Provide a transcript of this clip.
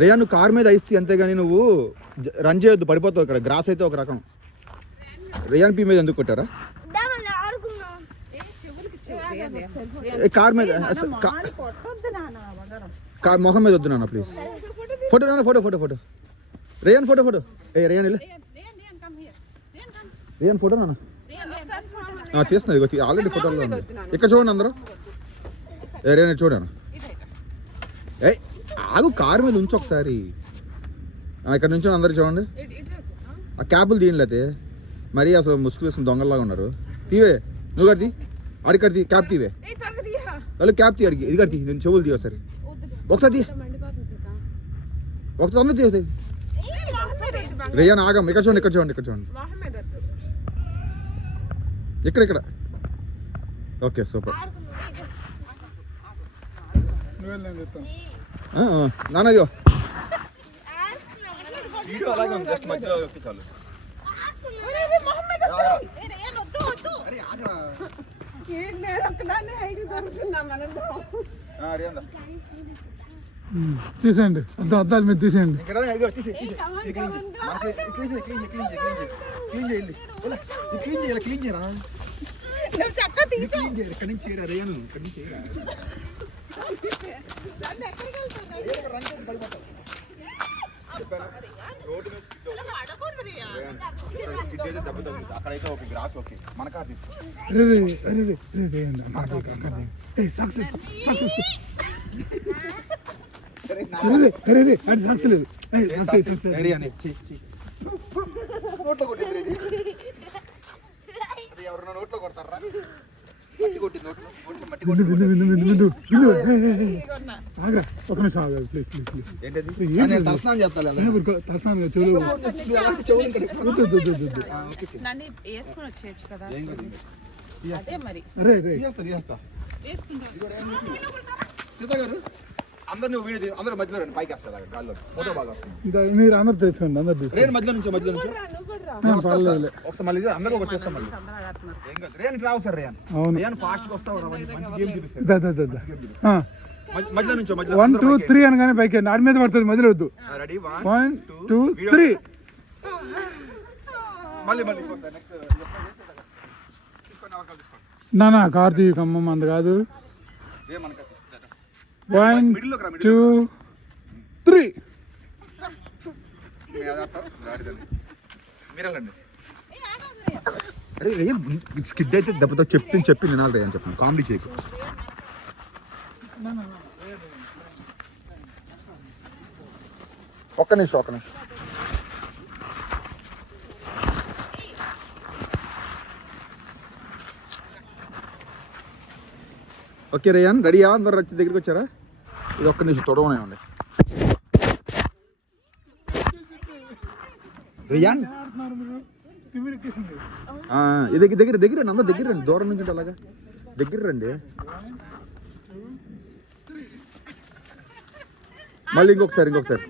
రేయా నువ్వు కార్ మీద ఐస్ అంతేగాని నువ్వు రన్ చేయొద్దు, పడిపోతావు. ఇక్కడ గ్రాస్ అయితే ఒక రకం. రేయాన్ పీ మీద ఎందుకు కొట్టారా? కార్ మీద మొహం మీద వద్దు నాన్న ప్లీజ్. ఫోటో నాన్న, photo photo photo rayon photo photo. Rayon rayon photo నాన్న తీస్తున్నా. ఇగో ఆల్రెడీ ఫోటోలో ఉంది. ఇక్కడ చూడండి అందరూ. రేయాన్ చూడాను. ఆగు, కారు మీద ఉంచి ఒకసారి. ఇక్కడ నుంచి అందరు చూడండి. ఆ క్యాబులు తీయలేతే మరీ అసలు ముసుగు వేసుకుని దొంగల్లాగా ఉన్నారు. తీవే నువ్వు కడిది, అడిగి కడిది క్యాబ్ తీవే. వాళ్ళు క్యాబ్ తీ, అడిగి ఇది కడిది. నేను చెవులు తీయ ఒకసారి. ఒకసారి తీ, ఒకసారి అందరూ తీసేది. రేయాన్ ఆగం. ఇక్కడ చూడండి, ఇక్కడ చూడండి, ఇక్కడ చూడండి. ఇక్కడ ఇక్కడ. Okay super. నాన్నయ్యో అలాగే ఉంది. జస్ట్ మధ్యలో చాలు. తీసేయండి, అద్దాల మీద తీసేయండి. ఇక్కడి నుంచి చేయరా రేయను, ఇక్కడి నుంచి చేయరా. అక్కడైతే ఓకే, గ్రాస్ ఓకే. మన కార్ నోట్లో కొట్టింది. ఎవరన్నా నోట్లో కొడతారా? అందరూ మధ్యలో రండి, పైకి వస్తా ఫోటో బాగా వస్తుంది. మీరు అందరు తెచ్చుకోండి, అందరు రేణు మధ్యలో నుంచో ఒకసారి మళ్ళీ అందరూ ఒకటి చేస్తాం. మళ్ళీ రేణు రావు సార్. రేయాన్ ఫాస్ట్ గా వస్తావు. మధ్యలో నుంచో 1 2 3 అనగానే పైకి ఆడి మీద పడుతుంది, మధ్యలో వద్దు. 1 2 3. మళ్ళీ నానా కార్తీక్ అమ్మమ్మ అంత కాదు. 1 2 3. అరే రేయన్ స్కిడ్ అయితే దెబ్బతో చెప్పి వినాలి రేయన్ చెప్పాను. కామెడీ చేయకు. ఒక్క నిమిషం. ఓకే రేయన్ రెడీయా? అందరు వచ్చి దగ్గరికి వచ్చారా? ఇది ఒక్క నిమిషం తొడవనే ఉండే. రేయన్ దగ్గర అందరు దగ్గర రండి. దూరం నుంచి అలాగా దగ్గర రండి. మళ్ళీ ఇంకొకసారి